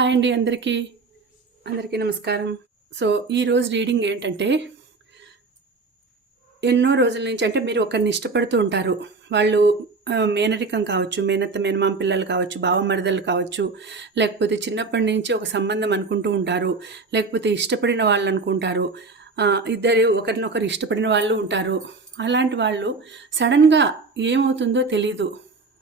Hi అండి అందరికీ. అందరికీ నమస్కారం. సో ఈరోజు రీడింగ్ ఏంటంటే ఎన్నో రోజుల నుంచి అంటే మీరు ఒకరిని ఇష్టపడుతూ ఉంటారు. వాళ్ళు మేనరికం కావచ్చు మేనత్త మేనమామ పిల్లలు కావచ్చు బావమరదలు కావచ్చు లేకపోతే చిన్నప్పటి నుంచి ఒక సంబంధం అనుకుంటూ ఉంటారు లేకపోతే ఇష్టపడిన వాళ్ళు అనుకుంటారు ఇద్దరు ఒకరినొకరు ఇష్టపడిన వాళ్ళు ఉంటారు. అలాంటి వాళ్ళు సడన్గా ఏమవుతుందో తెలీదు.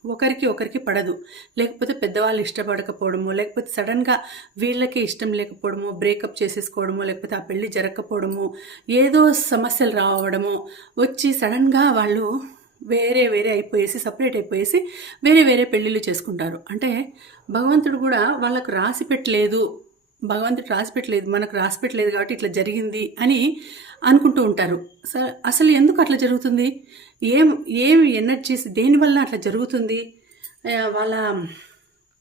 ఒకరికి ఒకరికి పడదు. లేకపోతే పెద్దవాళ్ళు ఇష్టపడకపోవడము లేకపోతే సడన్గా వీళ్ళకి ఇష్టం లేకపోవడము బ్రేకప్ చేసేసుకోవడము లేకపోతే ఆ పెళ్ళి జరగకపోవడము ఏదో సమస్యలు రావడము వచ్చి సడన్గా వాళ్ళు వేరే వేరే అయిపోయేసి సపరేట్ అయిపోయేసి వేరే వేరే పెళ్ళిళ్ళు చేసుకుంటారు. అంటే భగవంతుడు కూడా వాళ్ళకు రాసి పెట్టలేదు. భగవంతుడు రాసిపెట్టలేదు మనకు రాసిపెట్టలేదు కాబట్టి ఇట్లా జరిగింది అని అనుకుంటూ ఉంటారు. స- అసలు ఎందుకు అట్లా జరుగుతుంది? ఏం ఏం ఎనర్జీస్ దేనివల్ల అట్లా జరుగుతుంది? వాళ్ళ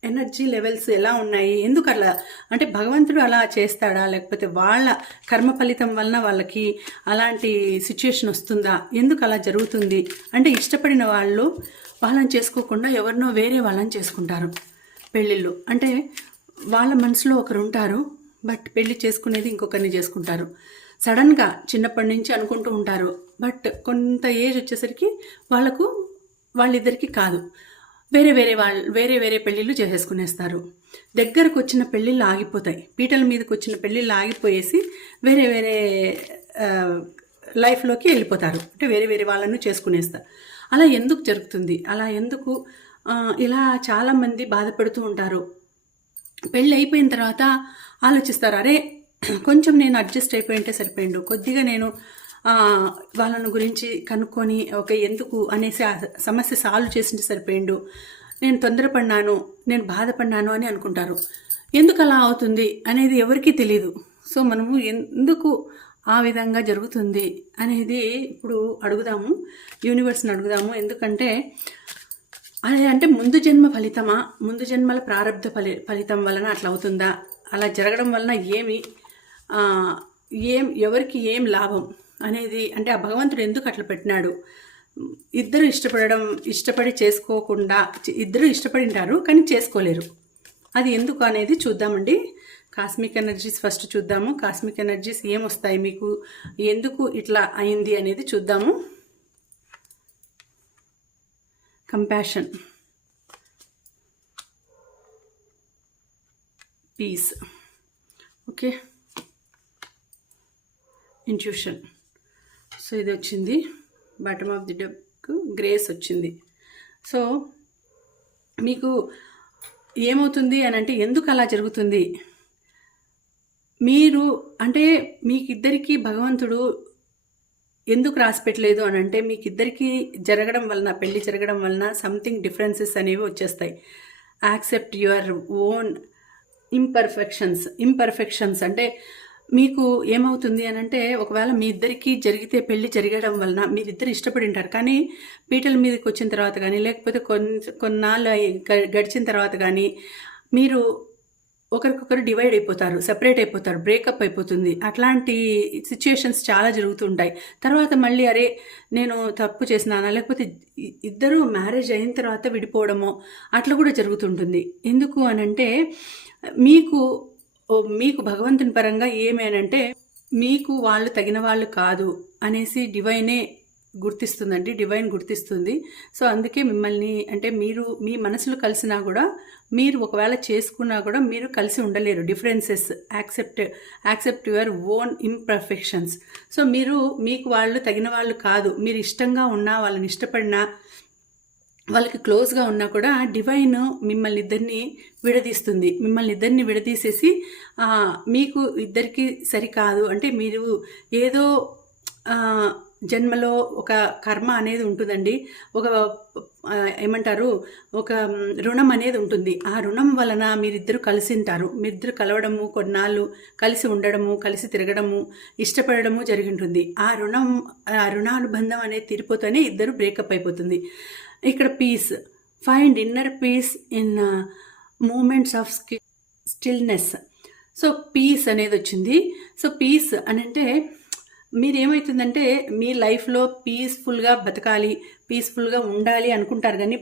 ఎనర్జీ లెవెల్స్ ఎలా ఉన్నాయి? ఎందుకు అట్లా? అంటే భగవంతుడు అలా చేస్తాడా? లేకపోతే వాళ్ళ కర్మ ఫలితం వలన వాళ్ళకి అలాంటి సిచ్యుయేషన్ వస్తుందా? ఎందుకు అలా జరుగుతుంది? అంటే ఇష్టపడిన వాళ్ళు వాళ్ళని చేసుకోకుండా ఎవరినో వేరే వాళ్ళని చేసుకుంటారు పెళ్ళిళ్ళు. అంటే వాళ్ళ మనసులో ఒకరు ఉంటారు బట్ పెళ్ళి చేసుకునేది ఇంకొకరిని చేసుకుంటారు. సడన్గా చిన్నప్పటి నుంచి అనుకుంటూ ఉంటారు బట్ కొంత ఏజ్ వచ్చేసరికి వాళ్ళకు వాళ్ళిద్దరికీ కాదు. వేరే వేరే వాళ్ళు వేరే వేరే పెళ్ళిళ్ళు చేసేసుకునేస్తారు. దగ్గరకు వచ్చిన పెళ్ళిళ్ళు ఆగిపోతాయి. పీటల మీదకి వచ్చిన పెళ్ళిళ్ళు ఆగిపోయేసి వేరే వేరే లైఫ్లోకి వెళ్ళిపోతారు. అంటే వేరే వేరే వాళ్ళను చేసుకునేస్తారు. అలా ఎందుకు జరుగుతుంది? అలా ఎందుకు ఇలా చాలామంది బాధపడుతూ ఉంటారు. పెళ్ళి అయిపోయిన తర్వాత ఆలోచిస్తారు అరే కొంచెం నేను అడ్జస్ట్ అయిపోయి ఉంటే సరిపోయిండు. కొద్దిగా నేను వాళ్ళను గురించి కనుక్కొని ఒక ఎందుకు అనేసి ఆ సమస్య సాల్వ్ చేసింటే సరిపోయిండు. నేను తొందరపడినాను నేను బాధపడినాను అని అనుకుంటారు. ఎందుకు అలా అవుతుంది అనేది ఎవరికీ తెలియదు సో మనము ఎందుకు ఆ విధంగా జరుగుతుంది అనేది ఇప్పుడు అడుగుదాము. యూనివర్స్ని అడుగుదాము. ఎందుకంటే అది అంటే ముందు జన్మ ఫలితమా? ముందు జన్మల ప్రారంభ ఫలి ఫలితం వలన అట్లా అవుతుందా? అలా జరగడం వలన ఏమి ఏం ఎవరికి ఏం లాభం అనేది అంటే ఆ భగవంతుడు ఎందుకు అట్లా పెట్టినాడు? ఇద్దరు ఇష్టపడడం ఇష్టపడి చేసుకోకుండా ఇద్దరు ఇష్టపడింటారు కానీ చేసుకోలేరు. అది ఎందుకు అనేది చూద్దామండి. కాస్మిక్ ఎనర్జీస్ ఫస్ట్ చూద్దాము. కాస్మిక్ ఎనర్జీస్ ఏమొస్తాయి మీకు? ఎందుకు ఇట్లా అయింది అనేది చూద్దాము. Compassion peace okay intuition so ఇది వచ్చింది. Bottom of the deck grace వచ్చింది. సో మీకు ఏమవుతుంది అని అంటే ఎందుకు అలా జరుగుతుంది? మీరు అంటే మీకిద్దరికీ భగవంతుడు ఎందుకు రాసి పెట్టలేదు అని అంటే మీకు ఇద్దరికీ జరగడం వలన పెళ్ళి జరగడం వలన సంథింగ్ డిఫరెన్సెస్ అనేవి వచ్చేస్తాయి. Accept your own imperfections imperfections అంటే మీకు ఏమవుతుంది అని అంటే ఒకవేళ మీ ఇద్దరికి జరిగితే పెళ్ళి జరగడం వలన మీరిద్దరు ఇష్టపడి ఉంటారు. కానీ పీటల మీదకి వచ్చిన తర్వాత కానీ లేకపోతే కొన్ని కొన్నాళ్ళు అయి- గ- గడిచిన తర్వాత కానీ మీరు ఒకరికొకరు డివైడ్ అయిపోతారు సెపరేట్ అయిపోతారు బ్రేకప్ అయిపోతుంది. అట్లాంటి సిచ్యుయేషన్స్ చాలా జరుగుతుంటాయి. తర్వాత మళ్ళీ అరే నేను తప్పు చేసినానా? లేకపోతే ఇద్దరు మ్యారేజ్ అయిన తర్వాత విడిపోవడమో? అట్లా కూడా జరుగుతుంటుంది. ఎందుకు అనంటే మీకు మీకు భగవంతుని పరంగా ఏమేనంటే మీకు వాళ్ళు తగిన వాళ్ళు కాదు అనేసి డివైనే గుర్తిస్తుందండి. డివైన్ గుర్తిస్తుంది. సో అందుకే మిమ్మల్ని అంటే మీరు మీ మనసులు కలిసినా కూడా మీరు ఒకవేళ చేసుకున్నా కూడా మీరు కలిసి ఉండలేరు. Differences accept accept your own imperfections so మీరు మీకు వాళ్ళు తగిన వాళ్ళు కాదు. మీరు ఇష్టంగా ఉన్నా వాళ్ళని ఇష్టపడినా వాళ్ళకి క్లోజ్గా ఉన్నా కూడా డివైన్ మిమ్మల్ని ఇద్దరిని విడదీస్తుంది. మిమ్మల్ని ఇద్దరిని విడదీసేసి మీకు ఇద్దరికి సరికాదు. అంటే మీరు ఏదో జన్మలో ఒక కర్మ అనేది ఉంటుందండి. ఒక ఏమంటారు? ఒక రుణం అనేది ఉంటుంది. ఆ రుణం వలన మీరిద్దరు కలిసి ఉంటారు మీరిద్దరు కలవడము కొన్నాళ్ళు కలిసి ఉండడము కలిసి తిరగడము ఇష్టపడడము జరిగి ఉంటుంది ఆ రుణం ఆ రుణానుబంధం అనేది తీరిపోతేనే ఇద్దరు బ్రేకప్ అయిపోతుంది. ఇక్కడ peace find inner peace in moments of stillness. So peace అనేది వచ్చింది. సో పీస్ అని అంటే మీరేమవుతుందంటే మీ లైఫ్లో పీస్ఫుల్గా బతకాలి పీస్ఫుల్గా ఉండాలి అనుకుంటారు కానీ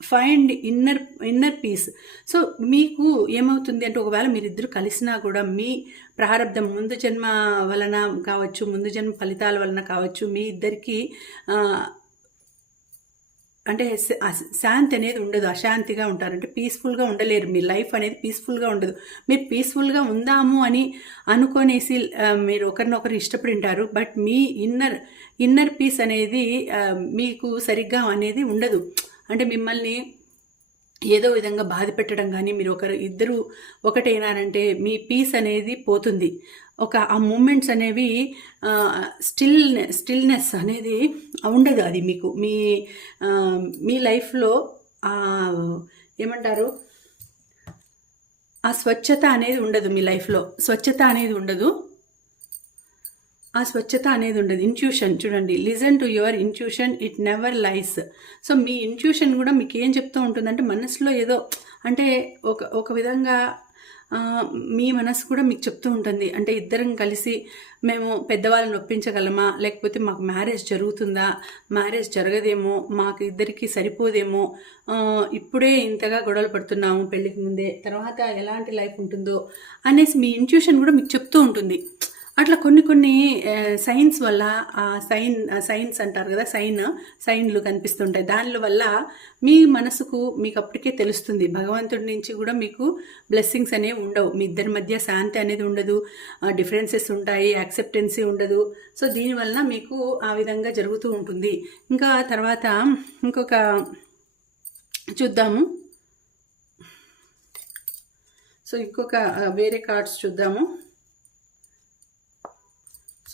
find inner inner peace. So మీకు ఏమవుతుంది అంటే ఒకవేళ మీరిద్దరు కలిసినా కూడా మీ ప్రారంధం ముందు జన్మ వలన కావచ్చు ముందు జన్మ ఫలితాల వలన కావచ్చు మీ ఇద్దరికి అంటే శాంతి అనేది ఉండదు అశాంతిగా ఉంటారు అంటే పీస్ఫుల్గా ఉండలేరు. మీ లైఫ్ అనేది పీస్ఫుల్గా ఉండదు. మీరు పీస్ఫుల్గా ఉందాము అని అనుకునేసి మీరు ఒకరినొకరు ఇష్టపడి ఉంటారు బట్ మీ ఇన్నర్ ఇన్నర్ పీస్ అనేది మీకు సరిగ్గా అనేది ఉండదు. అంటే మిమ్మల్ని ఏదో విధంగా బాధ పెట్టడం కానీ మీరు ఒకరు ఇద్దరు ఒకటైనారంటే మీ పీస్ అనేది పోతుంది. ఒక ఆ మూమెంట్స్ అనేవి స్టిల్ స్టిల్నెస్ అనేది ఉండదు అది మీకు. మీ మీ లైఫ్లో ఏమంటారు? ఆ స్వచ్ఛత అనేది ఉండదు మీ లైఫ్లో. స్వచ్ఛత అనేది ఉండదు. ఆ స్వచ్ఛత అనేది ఉండదు. ఇన్ట్యూషన్ చూడండి. Listen to your intuition it never lies so me intuition కూడా మీకు ఏం చెప్తూ ఉంటుందంటే మనసులో ఏదో అంటే ఒక ఒక విధంగా మీ మనసు కూడా మీకు చెప్తూ ఉంటుంది. అంటే ఇద్దరం కలిసి మేము పెద్దవాళ్ళని ఒప్పించగలమా? లేకపోతే మాకు మ్యారేజ్ జరుగుతుందా? మ్యారేజ్ జరగదేమో? మాకు ఇద్దరికి సరిపోదేమో? ఇప్పుడే ఇంతగా గొడవలు పడుతున్నాము పెళ్ళికి ముందే. తర్వాత ఎలాంటి లైఫ్ ఉంటుందో అనేసి మీ ఇన్ట్యూషన్ కూడా మీకు చెప్తూ ఉంటుంది. అట్లా కొన్ని కొన్ని సైన్స్ వల్ల ఆ సైన్ సైన్స్ అంటారు కదా సైన్ సైన్లు కనిపిస్తుంటాయి. దానిల వల్ల మీ మనసుకు మీకు అప్పటికే తెలుస్తుంది. భగవంతుడి నుంచి కూడా మీకు బ్లెస్సింగ్స్ అనేవి ఉండవు. మీ ఇద్దరి మధ్య శాంతి అనేది ఉండదు. డిఫరెన్సెస్ ఉంటాయి యాక్సెప్టెన్సీ ఉండదు. సో దీనివల్ల మీకు ఆ విధంగా జరుగుతూ ఉంటుంది. ఇంకా తర్వాత ఇంకొక చూద్దాము. సో ఇంకొక వేరే కార్డ్స్ చూద్దాము.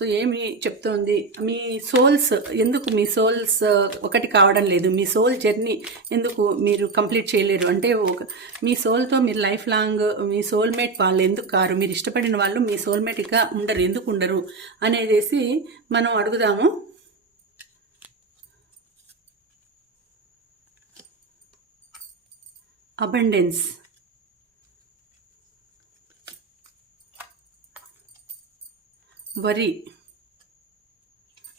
సో ఏమి చెప్తోంది? మీ సోల్స్ ఎందుకు మీ సోల్స్ ఒకటి కావడం లేదు? మీ సోల్ జర్నీ ఎందుకు మీరు కంప్లీట్ చేయలేరు? అంటే ఒక మీ సోల్తో మీరు లైఫ్ లాంగ్ మీ సోల్మేట్ వాళ్ళు ఎందుకు కారు? మీరు ఇష్టపడిన వాళ్ళు మీ సోల్మేట్గా ఉండరు. ఎందుకు ఉండరు? అనేదేసి మనం అడుగుదాము. అబండెన్స్. వరి.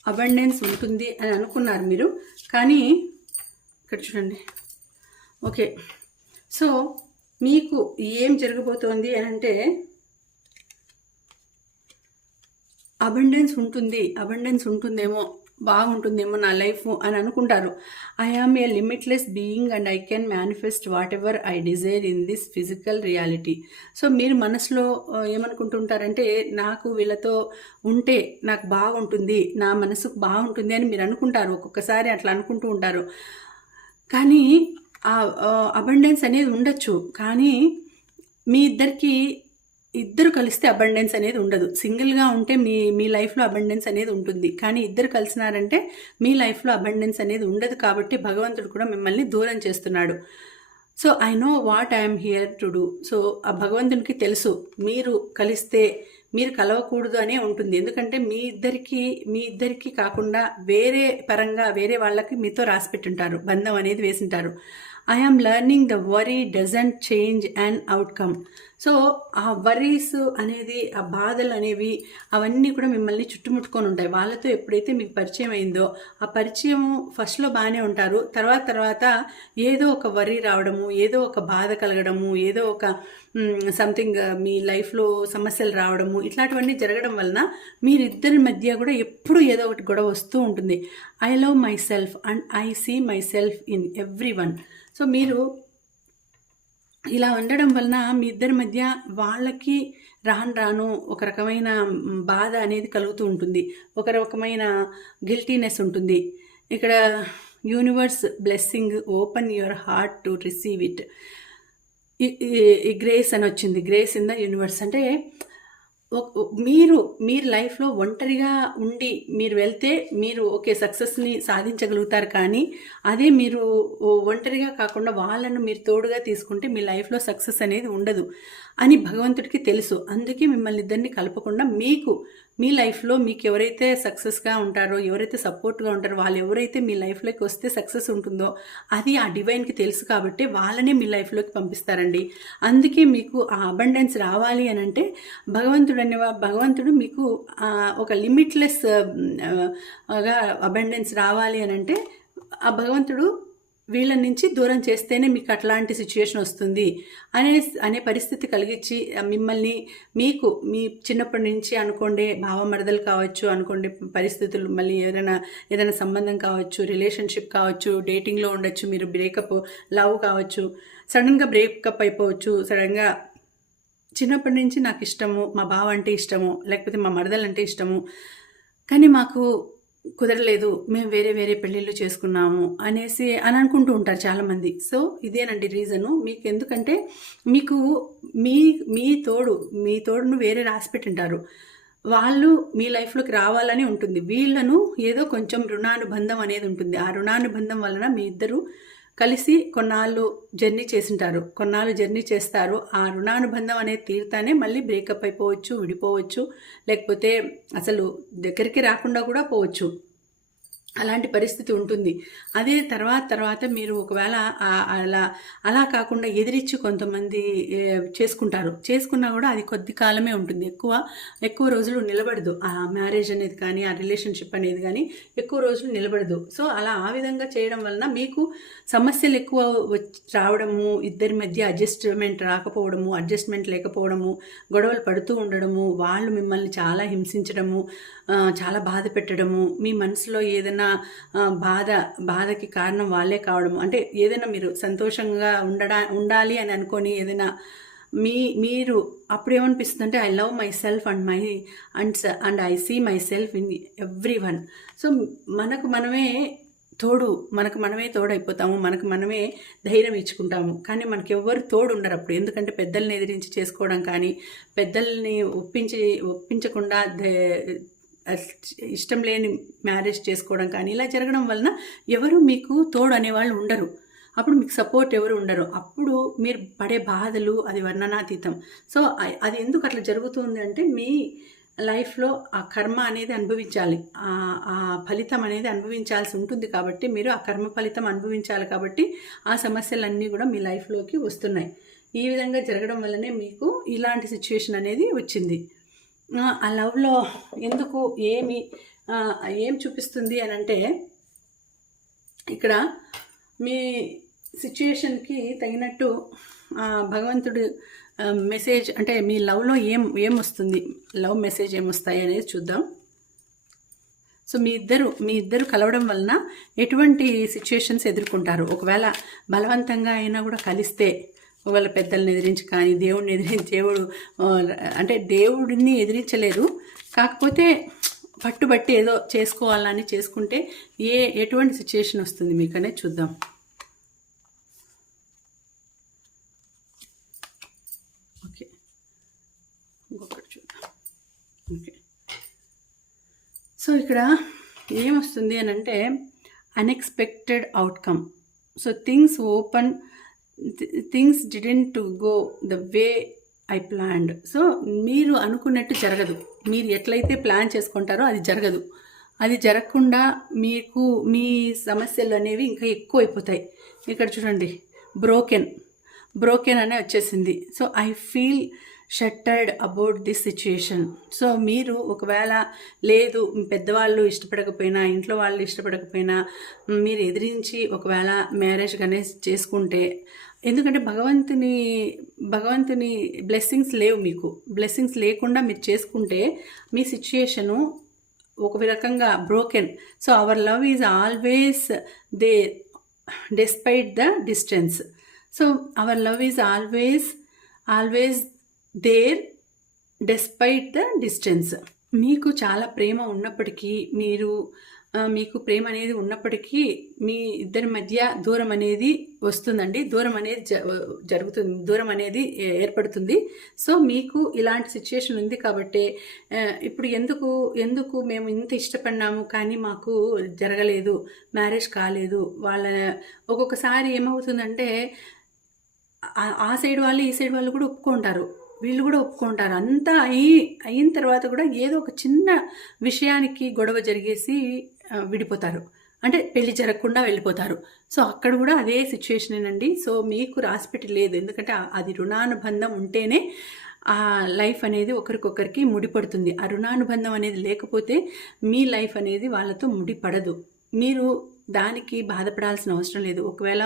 అబండెన్స్ ఉంటుంది అని అనుకున్నారు మీరు. కానీ ఇక్కడ చూడండి. ఓకే. సో మీకు ఏం జరగబోతోంది అని అంటే అబండెన్స్ ఉంటుంది అబండెన్స్ ఉంటుందేమో బాగుంటుందేమో నా లైఫ్ అని అనుకుంటారు. I am a limitless being and I can manifest whatever I desire in this physical reality so మీరు మనసులో ఏమనుకుంటుంటారంటే నాకు వీళ్ళతో ఉంటే నాకు బాగుంటుంది నా మనసుకు బాగుంటుంది అని మీరు అనుకుంటారు. ఒక్కొక్కసారి అట్లా అనుకుంటూ ఉంటారు. కానీ ఆ అబండెన్స్ అనేది ఉండొచ్చు. కానీ మీ ఇద్దరికి ఇద్దరు కలిస్తే అబండెన్స్ అనేది ఉండదు. సింగిల్గా ఉంటే మీ మీ లైఫ్లో అబండెన్స్ అనేది ఉంటుంది. కానీ ఇద్దరు కలిసినారంటే మీ లైఫ్లో అబండెన్స్ అనేది ఉండదు కాబట్టి భగవంతుడు కూడా మిమ్మల్ని దూరం చేస్తున్నాడు. So I know what I'm here to do so ఆ భగవంతునికి తెలుసు. మీరు కలిస్తే మీరు కలవకూడదు అనే ఉంటుంది. ఎందుకంటే మీ ఇద్దరికి మీ ఇద్దరికి కాకుండా వేరే పరంగా వేరే వాళ్ళకి మీతో రాసి పెట్టుంటారు. బంధం అనేది వేసింటారు. I am learning the worry doesn't change and outcome so ఆ వరీస్ అనేది ఆ బాధలు అనేవి అవన్నీ కూడా మిమ్మల్ని చుట్టుముట్టుకొని ఉంటాయి. వాళ్ళతో ఎప్పుడైతే మీకు పరిచయం అయిందో ఆ పరిచయం ఫస్ట్లో బాగానే ఉంటారు. తర్వాత తర్వాత ఏదో ఒక వరి రావడము ఏదో ఒక బాధ కలగడము ఏదో ఒక సంథింగ్ మీ లైఫ్లో సమస్యలు రావడము ఇట్లాంటివన్నీ జరగడం వలన మీరిద్దరి మధ్య కూడా ఎప్పుడు ఏదో ఒకటి గొడవ వస్తూ ఉంటుంది. I love myself and I see myself in everyone so మీరు ఇలా ఉండడం వలన మీ ఇద్దరి మధ్య వాళ్ళకి రాను రాను ఒక రకమైన బాధ అనేది కలుగుతూ ఉంటుంది. ఒక రకమైన గిల్టీనెస్ ఉంటుంది. ఇక్కడ universe blessing open your heart to receive it. ఈ గ్రేస్ అని వచ్చింది. Grace in the universe. అంటే మీరు మీరు లైఫ్లో ఒంటరిగా ఉండి మీరు వెళ్తే మీరు ఓకే సక్సెస్ని సాధించగలుగుతారు కానీ అదే మీరు ఒంటరిగా కాకుండా వాళ్ళను మీరు తోడుగా తీసుకుంటే మీ లైఫ్లో సక్సెస్ అనేది ఉండదు అని భగవంతుడికి తెలుసు. అందుకే మిమ్మల్ని ఇద్దరిని కలపకుండా మీకు మీ లైఫ్లో మీకు ఎవరైతే సక్సెస్గా ఉంటారో ఎవరైతే సపోర్ట్గా ఉంటారో వాళ్ళు ఎవరైతే మీ లైఫ్లోకి వస్తే సక్సెస్ ఉంటుందో అది ఆ డివైన్కి తెలుసు కాబట్టి వాళ్ళనే మీ లైఫ్లోకి పంపిస్తారండి. అందుకే మీకు ఆ అబండెన్స్ రావాలి అని అంటే భగవంతుడు అనే భగవంతుడు మీకు ఒక లిమిట్లెస్గా అబండెన్స్ రావాలి అని అంటే ఆ భగవంతుడు వీళ్ళ నుంచి దూరం చేస్తేనే మీకు అట్లాంటి సిచ్యుయేషన్ వస్తుంది అనే అనే పరిస్థితి కలిగించి మిమ్మల్ని మీకు మీ చిన్నప్పటి నుంచి అనుకోండి భావమరదలు కావచ్చు అనుకోండి పరిస్థితులు మళ్ళీ ఏదైనా ఏదైనా సంబంధం కావచ్చు రిలేషన్షిప్ కావచ్చు డేటింగ్లో ఉండొచ్చు మీరు బ్రేకప్ లవ్ కావచ్చు సడన్గా బ్రేకప్ అయిపోవచ్చు సడన్గా చిన్నప్పటి నుంచి నాకు ఇష్టము మా బావ అంటే ఇష్టము లేకపోతే మా మరదలు అంటే ఇష్టము. కానీ మాకు కుదరలేదు మేము వేరే వేరే పెళ్ళిళ్ళు చేసుకున్నాము అనేసి అని అనుకుంటూ ఉంటారు చాలామంది. సో ఇదేనండి రీజను. మీకు ఎందుకంటే మీకు మీ మీ తోడు మీ తోడును వేరే రాసిపెట్టింటారు వాళ్ళు మీ లైఫ్లోకి రావాలని ఉంటుంది. వీళ్ళను ఏదో కొంచెం రుణానుబంధం అనేది ఉంటుంది. ఆ రుణానుబంధం వలన మీ ఇద్దరు కలిసి కొన్నాళ్ళు జర్నీ చేసింటారు. కొన్నాళ్ళు జర్నీ చేస్తారు. ఆ రుణానుబంధం అనేది తీరుతానే మళ్ళీ బ్రేకప్ అయిపోవచ్చు విడిపోవచ్చు లేకపోతే అసలు దగ్గరికి రాకుండా కూడా పోవచ్చు. అలాంటి పరిస్థితి ఉంటుంది. అదే తర్వాత తర్వాత మీరు ఒకవేళ అలా అలా కాకుండా ఎదిరించి కొంతమంది చేసుకుంటారు. చేసుకున్నా కూడా అది కొద్ది కాలమే ఉంటుంది. ఎక్కువ ఎక్కువ రోజులు నిలబడదు. ఆ మ్యారేజ్ అనేది కానీ ఆ రిలేషన్షిప్ అనేది కానీ ఎక్కువ రోజులు నిలబడదు. సో అలా ఆ విధంగా చేయడం వలన మీకు సమస్యలు ఎక్కువ వచ్చి రావడము ఇద్దరి మధ్య అడ్జస్ట్మెంట్ రాకపోవడము అడ్జస్ట్మెంట్ లేకపోవడము గొడవలు పడుతూ ఉండడము వాళ్ళు మిమ్మల్ని చాలా హింసించడము చాలా బాధ పెట్టడము మీ మనసులో ఏదైనా బాధ బాధకి కారణం వాళ్ళే కావడం అంటే ఏదైనా మీరు సంతోషంగా ఉండడా ఉండాలి అని అనుకొని ఏదైనా మీ మీరు అప్పుడు ఏమనిపిస్తుంది అంటే I love myself and my and and I see myself in everyone so మనకు మనమే తోడు మనకు మనమే తోడు అయిపోతాము మనకు మనమే ధైర్యం ఇచ్చుకుంటాము. కానీ మనకి ఎవ్వరు తోడు ఉండరు అప్పుడు. ఎందుకంటే పెద్దల్ని ఎదిరించి చేసుకోవడం కానీ పెద్దల్ని ఒప్పించి ఒప్పించకుండా ఇష్టం లేని మ్యారేజ్ చేసుకోవడం కానీ ఇలా జరగడం వలన ఎవరు మీకు తోడు అనేవాళ్ళు ఉండరు. అప్పుడు మీకు సపోర్ట్ ఎవరు ఉండరు. అప్పుడు మీరు పడే బాధలు అది వర్ణనాతీతం. సో అది ఎందుకు అట్లా జరుగుతుంది అంటే మీ లైఫ్లో ఆ కర్మ అనేది అనుభవించాలి. ఆ ఫలితం అనేది అనుభవించాల్సి ఉంటుంది కాబట్టి మీరు ఆ కర్మ ఫలితం అనుభవించాలి కాబట్టి ఆ సమస్యలన్నీ కూడా మీ లైఫ్లోకి వస్తున్నాయి. ఈ విధంగా జరగడం వల్లనే మీకు ఇలాంటి సిచ్యువేషన్ అనేది వచ్చింది. ఆ, లవ్లో ఎందుకు ఏమి ఏం చూపిస్తుంది అని అంటే ఇక్కడ మీ సిచ్యుయేషన్కి తగినట్టు భగవంతుడు మెసేజ్ అంటే మీ లవ్లో ఏం ఏం వస్తుంది? లవ్ మెసేజ్ ఏమొస్తాయి అనేది చూద్దాం. సో మీ ఇద్దరు మీ ఇద్దరు కలవడం వలన ఎటువంటి సిచ్యుయేషన్స్ ఎదుర్కొంటారు? ఒకవేళ బలవంతంగా అయినా కూడా కలిస్తే వాళ్ళ పెద్దల్ని ఎదిరించి కానీ దేవుడిని ఎదిరించి దేవుడు అంటే దేవుడిని ఎదిరించలేదు. కాకపోతే పట్టుబట్టి ఏదో చేసుకోవాలని చేసుకుంటే ఏ ఎటువంటి సిచ్యుయేషన్ వస్తుంది మీకనే చూద్దాం. ఓకే. ఇంకొకటి చూద్దాం. ఓకే. సో ఇక్కడ ఏమొస్తుంది అని అంటే unexpected outcome so things open things didn't to go the way I planned so మీరు అనుకున్నట్టు జరగదు. మీరు ఎట్లయితే ప్లాన్ చేసుకుంటారో అది జరగదు. అది జరగకుండా మీకు మీ సమస్యలు అనేవి ఇంకా ఎక్కువ అయిపోతాయి ఇక్కడ చూడండి. బ్రోకెన్ బ్రోకెన్ అనే వచ్చేసింది. So I feel shattered about this situation so మీరు ఒకవేళ లేదు పెద్దవాళ్ళు ఇష్టపడకపోయినా ఇంట్లో వాళ్ళు ఇష్టపడకపోయినా మీరు ఎదిరించి ఒకవేళ మ్యారేజ్ కానీ చేసుకుంటే ఎందుకంటే భగవంతుని భగవంతుని బ్లెస్సింగ్స్ లేవు మీకు. బ్లెస్సింగ్స్ లేకుండా మీరు చేసుకుంటే మీ సిచ్యుయేషను ఒక రకంగా broken so our love is always there despite the distance so our love is always always there despite the distance. మీకు చాలా ప్రేమ ఉన్నప్పటికీ మీరు మీకు ప్రేమ అనేది ఉన్నప్పటికీ మీ ఇద్దరి మధ్య దూరం అనేది వస్తుందండి. దూరం అనేది జ- జరుగుతుంది దూరం అనేది ఏ- ఏర్పడుతుంది. సో మీకు ఇలాంటి సిచ్యుయేషన్ ఉంది కాబట్టి ఇప్పుడు ఎందుకు ఎందుకు మేము ఇంత ఇష్టపడినాము కానీ మాకు జరగలేదు మ్యారేజ్ కాలేదు వాళ్ళ ఒక్కొక్కసారి ఏమవుతుందంటే ఆ సైడ్ వాళ్ళు ఈ సైడ్ వాళ్ళు కూడా ఒప్పుకుంటారు. వీళ్ళు కూడా ఒప్పుకుంటారు. అంతా అయి అయిన తర్వాత కూడా ఏదో ఒక చిన్న విషయానికి గొడవ జరిగేసి విడిపోతారు. అంటే పెళ్ళి జరగకుండా వెళ్ళిపోతారు. సో అక్కడ కూడా అదే సిచ్యువేషనేనండి సో మీకు రాసిపెట్టి లేదు. ఎందుకంటే అది రుణానుబంధం ఉంటేనే ఆ లైఫ్ అనేది ఒకరికొకరికి ముడిపడుతుంది. ఆ రుణానుబంధం అనేది లేకపోతే మీ లైఫ్ అనేది వాళ్ళతో ముడిపడదు. మీరు దానికి బాధపడాల్సిన అవసరం లేదు. ఒకవేళ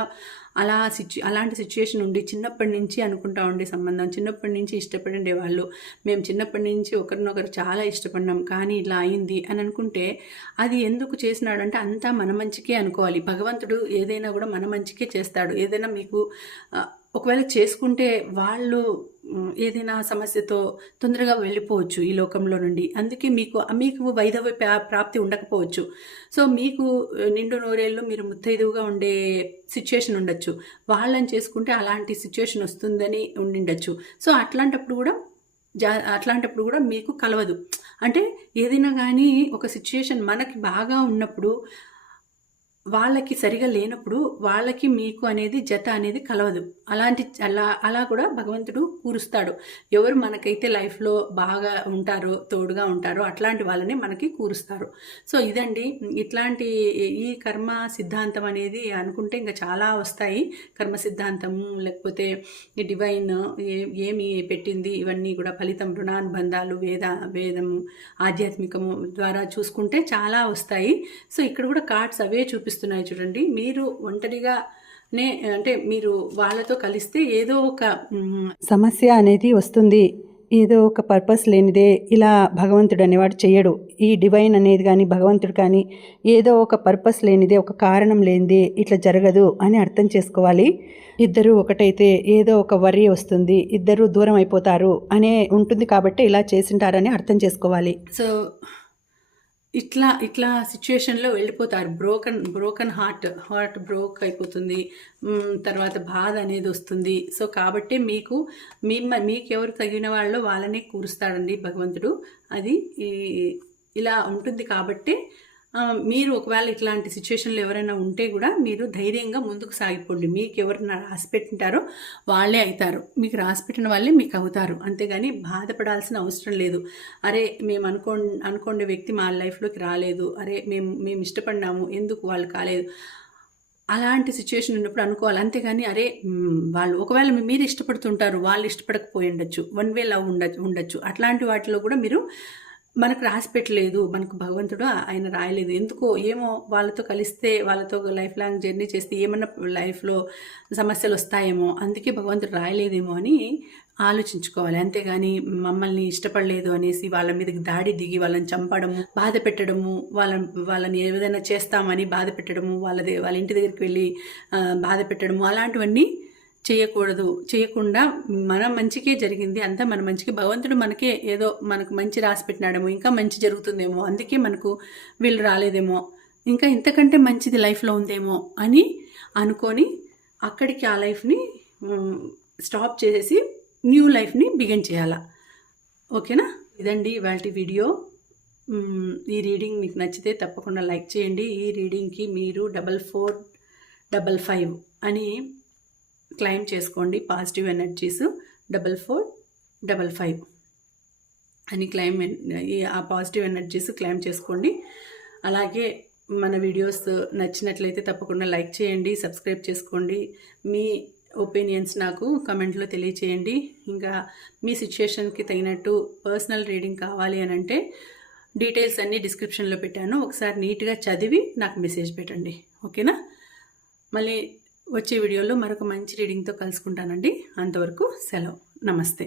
అలా సిచ్యు అలాంటి సిచ్యుయేషన్ ఉండి చిన్నప్పటి నుంచి అనుకుంటా ఉండే సంబంధం చిన్నప్పటి నుంచి ఇష్టపడి వాళ్ళు మేము చిన్నప్పటి నుంచి ఒకరినొకరు చాలా ఇష్టపడినాం కానీ ఇలా అయింది అని అనుకుంటే అది ఎందుకు చేసినాడంటే అంతా మన మంచికే అనుకోవాలి. భగవంతుడు ఏదైనా కూడా మన మంచికే చేస్తాడు. ఏదైనా మీకు ఒకవేళ చేసుకుంటే వాళ్ళు ఏదైనా సమస్యతో తొందరగా వెళ్ళిపోవచ్చు ఈ లోకంలో నుండి. అందుకే మీకు మీకు వైధవ ప్రా- ప్రాప్తి ఉండకపోవచ్చు. సో మీకు నిండు నూరేళ్ళు మీరు ముత్తైదువుగా ఉండే సిచ్యుయేషన్ ఉండొచ్చు. వాళ్ళని చేసుకుంటే అలాంటి సిచ్యుయేషన్ వస్తుందని ఉండిండొచ్చు. సో అట్లాంటప్పుడు కూడా జా అట్లాంటప్పుడు కూడా మీకు కలవదు. అంటే ఏదైనా కానీ ఒక సిచ్యుయేషన్ మనకి బాగా ఉన్నప్పుడు వాళ్ళకి సరిగా లేనప్పుడు వాళ్ళకి మీకు అనేది జత అనేది కలవదు. అలాంటి అలా అలా కూడా భగవంతుడు కూరుస్తాడు. ఎవరు మనకైతే లైఫ్లో బాగా ఉంటారో తోడుగా ఉంటారో అట్లాంటి వాళ్ళని మనకి కూరుస్తారు. సో ఇదండి. ఇట్లాంటి ఈ కర్మ సిద్ధాంతం అనేది అనుకుంటే ఇంకా చాలా వస్తాయి. కర్మ సిద్ధాంతము లేకపోతే డివైన్ ఏ- ఏమి పెట్టింది ఇవన్నీ కూడా ఫలితం రుణానుబంధాలు వేద వేదము ఆధ్యాత్మికము ద్వారా చూసుకుంటే చాలా వస్తాయి. సో ఇక్కడ కూడా కార్డ్స్ అవే చూపిస్తున్నాయి చూడండి. మీరు ఒంటరిగా నే అంటే మీరు వాళ్ళతో కలిస్తే ఏదో ఒక సమస్య అనేది వస్తుంది. ఏదో ఒక పర్పస్ లేనిదే ఇలా భగవంతుడు అనేవాడు చేయడు. ఈ డివైన్ అనేది కానీ భగవంతుడు కానీ ఏదో ఒక పర్పస్ లేనిదే ఒక కారణం లేనిదే ఇట్లా జరగదు అని అర్థం చేసుకోవాలి. ఇద్దరు ఒకటైతే ఏదో ఒక వరి వస్తుంది. ఇద్దరు దూరం అయిపోతారు అనే ఉంటుంది కాబట్టి ఇలా చేసింటారని అర్థం చేసుకోవాలి. సో ఇట్లా ఇట్లా సిచ్యుయేషన్లో వెళ్ళిపోతారు. Broken broken heart heart broke అయిపోతుంది. తర్వాత బాధ అనేది వస్తుంది. సో కాబట్టి మీకు మిమ్మ మీకు ఎవరు తగిన వాళ్ళు వాళ్ళనే కూరుస్తాడండి భగవంతుడు. అది ఈ- ఇలా ఉంటుంది కాబట్టి మీరు ఒకవేళ ఇట్లాంటి సిచ్యువేషన్లో ఎవరైనా ఉంటే కూడా మీరు ధైర్యంగా ముందుకు సాగిపోండి. మీకు ఎవరైనా రాసి పెట్టింటారో వాళ్ళే అవుతారు. మీకు రాసి పెట్టిన వాళ్ళే మీకు అవుతారు. అంతేగాని బాధపడాల్సిన అవసరం లేదు. అరే మేము అనుకో అనుకునే వ్యక్తి మా లైఫ్లోకి రాలేదు. అరే మేము మేము ఇష్టపడినాము ఎందుకు వాళ్ళు కాలేదు? అలాంటి సిచ్యువేషన్ ఉన్నప్పుడు అనుకోవాలి. అంతేగాని అరే వాళ్ళు ఒకవేళ మీ- మీరు ఇష్టపడుతుంటారు వాళ్ళు ఇష్టపడకపోయి ఉండొచ్చు. వన్ వే లవ్ ఉండొచ్చు ఉండొచ్చు. అట్లాంటి వాటిలో కూడా మీరు మనకు రాసి పెట్టలేదు మనకు భగవంతుడు ఆయన రాయలేదు. ఎందుకో ఏమో వాళ్ళతో కలిస్తే వాళ్ళతో లైఫ్ లాంగ్ జర్నీ చేస్తే ఏమన్నా లైఫ్లో సమస్యలు వస్తాయేమో అందుకే భగవంతుడు రాయలేదేమో అని ఆలోచించుకోవాలి. అంతేగాని మమ్మల్ని ఇష్టపడలేదు అనేసి వాళ్ళ మీదకి దాడి దిగి వాళ్ళని చంపడము బాధ పెట్టడము వాళ్ళ వాళ్ళని ఏదైనా చేస్తామని బాధ పెట్టడము వాళ్ళది వాళ్ళ ఇంటి దగ్గరికి వెళ్ళి బాధ పెట్టడము అలాంటివన్నీ చేయకూడదు చేయకుండా మన మంచికే జరిగింది అంతా మన మంచికి భగవంతుడు మనకే ఏదో మనకు మంచి రాసి పెట్టినాడేమో ఇంకా మంచి జరుగుతుందేమో అందుకే మనకు వీళ్ళు రాలేదేమో ఇంకా ఇంతకంటే మంచిది లైఫ్లో ఉందేమో అని అనుకొని అక్కడికి ఆ లైఫ్ని స్టాప్ చేసేసి న్యూ లైఫ్ని బిగిన్ చేయాలా. ఓకేనా? ఇదండి ఇవాళ వీడియో. ఈ రీడింగ్ మీకు నచ్చితే తప్పకుండా లైక్ చేయండి. ఈ రీడింగ్కి మీరు డబల్ ఫోర్ డబల్ ఫైవ్ అని క్లైమ్ చేసుకోండి positive energies double four double five. అని క్లైమ్ ఈ ఆ పాజిటివ్ ఎనర్జీస్ క్లైమ్ చేసుకోండి. అలాగే మన వీడియోస్ నచ్చినట్లయితే తప్పకుండా లైక్ చేయండి సబ్స్క్రైబ్ చేసుకోండి. మీ ఒపీనియన్స్ నాకు కమెంట్లో తెలియచేయండి. ఇంకా మీ సిచ్యుయేషన్కి తగినట్టు పర్సనల్ రీడింగ్ కావాలి అని అంటే డీటెయిల్స్ అన్నీ డిస్క్రిప్షన్లో పెట్టాను. ఒకసారి నీట్గా చదివి నాకు మెసేజ్ పెట్టండి. ఓకేనా? మళ్ళీ వచ్చే వీడియోలో మరొక మంచి రీడింగ్తో కలుసుకుంటానండి. అంతవరకు సెలవు. నమస్తే.